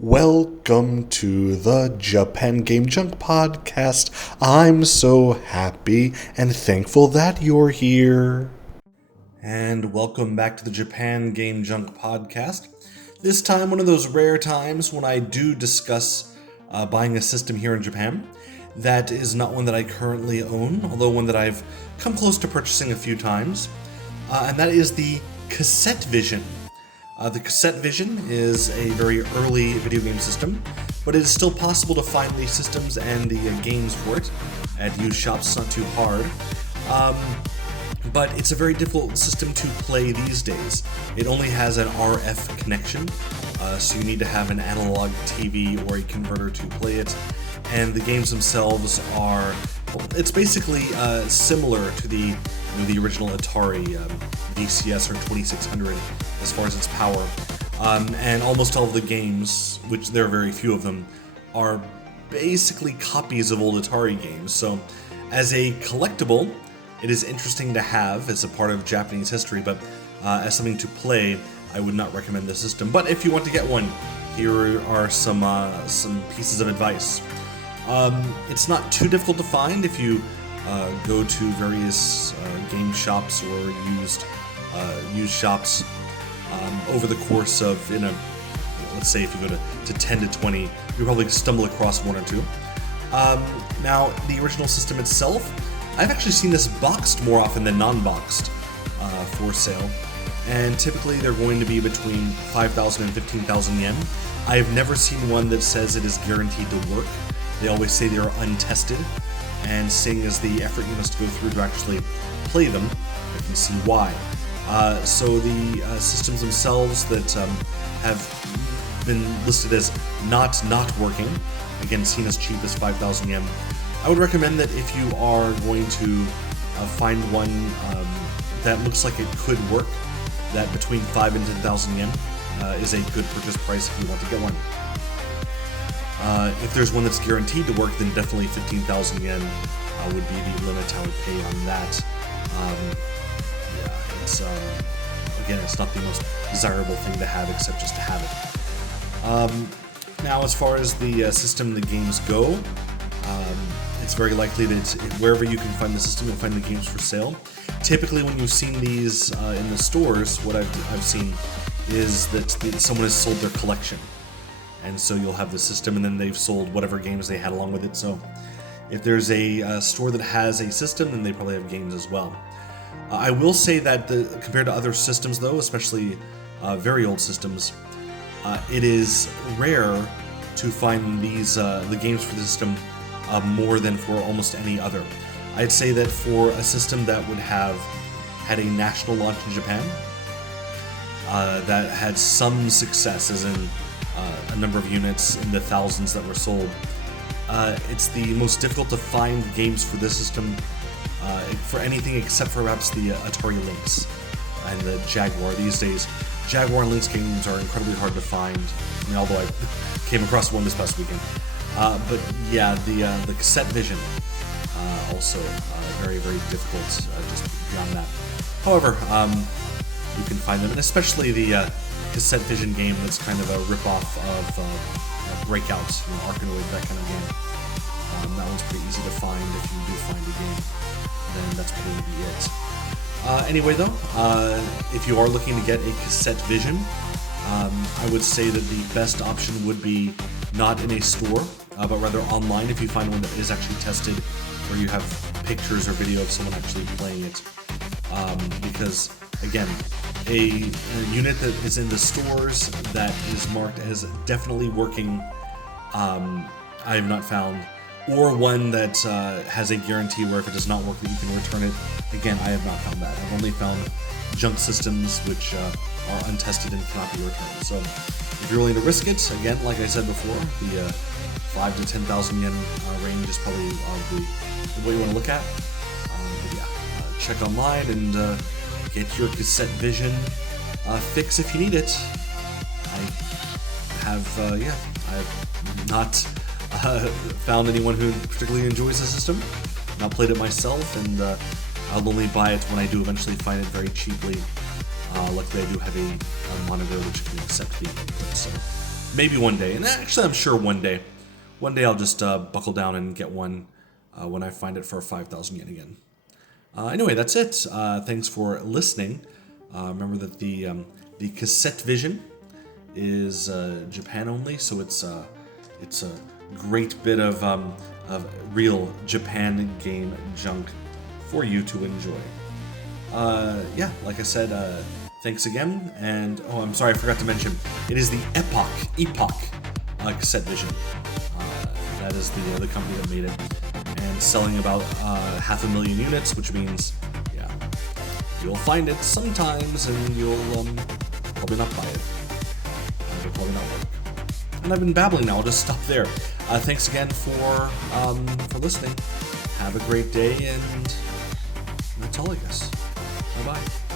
Welcome to the Japan Game Junk podcast. I'm so happy and thankful that you're here. And welcome back to the Japan Game Junk podcast. This time, one of those rare times when I do discuss buying a system here in Japan. That is not one that I currently own, although one that I've come close to purchasing a few times. And that is the Cassette Vision. The Cassette Vision is a very early video game system, but it is still possible to find the systems and the games for it at used shops. It's not too hard. But it's a very difficult system to play these days. It only has an RF connection, so you need to have an analog TV or a converter to play it. And the games themselves are, it's basically similar to the original Atari VCS or 2600 as far as its power. And almost all of the games, which there are very few of them, are basically copies of old Atari games. So as a collectible, it is interesting to have as a part of Japanese history, but as something to play, I would not recommend the system. But if you want to get one, here are some pieces of advice. It's not too difficult to find if you go to various game shops or used shops over the course of, let's say if you go to 10 to 20, you'll probably stumble across one or two. Now, the original system itself, I've actually seen this boxed more often than non-boxed for sale, and typically they're going to be between 5,000 and 15,000 yen. I've never seen one that says it is guaranteed to work. They always say they are untested, and seeing as the effort you must go through to actually play them, I can see why. So the systems themselves that have been listed as not working, again seen as cheap as 5,000 yen, I would recommend that if you are going to find one that looks like it could work, that between 5 and 10,000 yen is a good purchase price if you want to get one. If there's one that's guaranteed to work, then definitely 15,000 yen would be the limit I would pay on that. It's again, it's not the most desirable thing to have, except just to have it. Now, as far as the system the games go, it's very likely that wherever you can find the system, you'll find the games for sale. Typically, when you've seen these in the stores, what I've seen is that someone has sold their collection. And so you'll have the system, and then they've sold whatever games they had along with it. So if there's a store that has a system, then they probably have games as well. I will say that compared to other systems, though, especially very old systems, it is rare to find the games for the system more than for almost any other. I'd say that for a system that would have had a national launch in Japan, that had some success, as in a number of units in the thousands that were sold, it's the most difficult to find games for this system for anything except for perhaps the Atari Lynx and the Jaguar. These days, Jaguar and Lynx games are incredibly hard to find. I mean, although I came across one this past weekend. But yeah, the Cassette Vision also very, very difficult just beyond that. However, you can find them, and especially the Cassette Vision game that's kind of a rip-off of Breakout, Arkanoid, that kind of game. That one's pretty easy to find if you do find a game. Then that's probably be it. Anyway, though, if you are looking to get a Cassette Vision, I would say that the best option would be not in a store, but rather online if you find one that is actually tested, where you have pictures or video of someone actually playing it. Because, again, a unit that is in the stores that is marked as definitely working, I have not found, or one that has a guarantee where if it does not work that you can return it. Again, I have not found that. I've only found junk systems which are untested and cannot be returned. So if you're willing to risk it, again, like I said before, the 5 to 10,000 yen range is probably what you want to look at. But yeah, check online and get your Cassette Vision fix if you need it. I have not found anyone who particularly enjoys the system. Not played it myself, and I'll only buy it when I do eventually find it very cheaply. Luckily, I do have a monitor which can accept the input, so maybe one day. And actually, I'm sure one day I'll just buckle down and get one when I find it for 5,000 yen again. Anyway, that's it. Thanks for listening. Remember that the Cassette Vision is Japan only, so it's a great bit of real Japan game junk for you to enjoy. Yeah, like I said, thanks again, and oh, I'm sorry, I forgot to mention, it is the Epoch Cassette Vision. That is the company that made it, and selling about 500,000 units, which means, yeah, you'll find it sometimes, and you'll probably not buy it. It'll probably not work. And I've been babbling now. I'll just stop there. Thanks again for listening. Have a great day, and that's all, I guess. Bye-bye.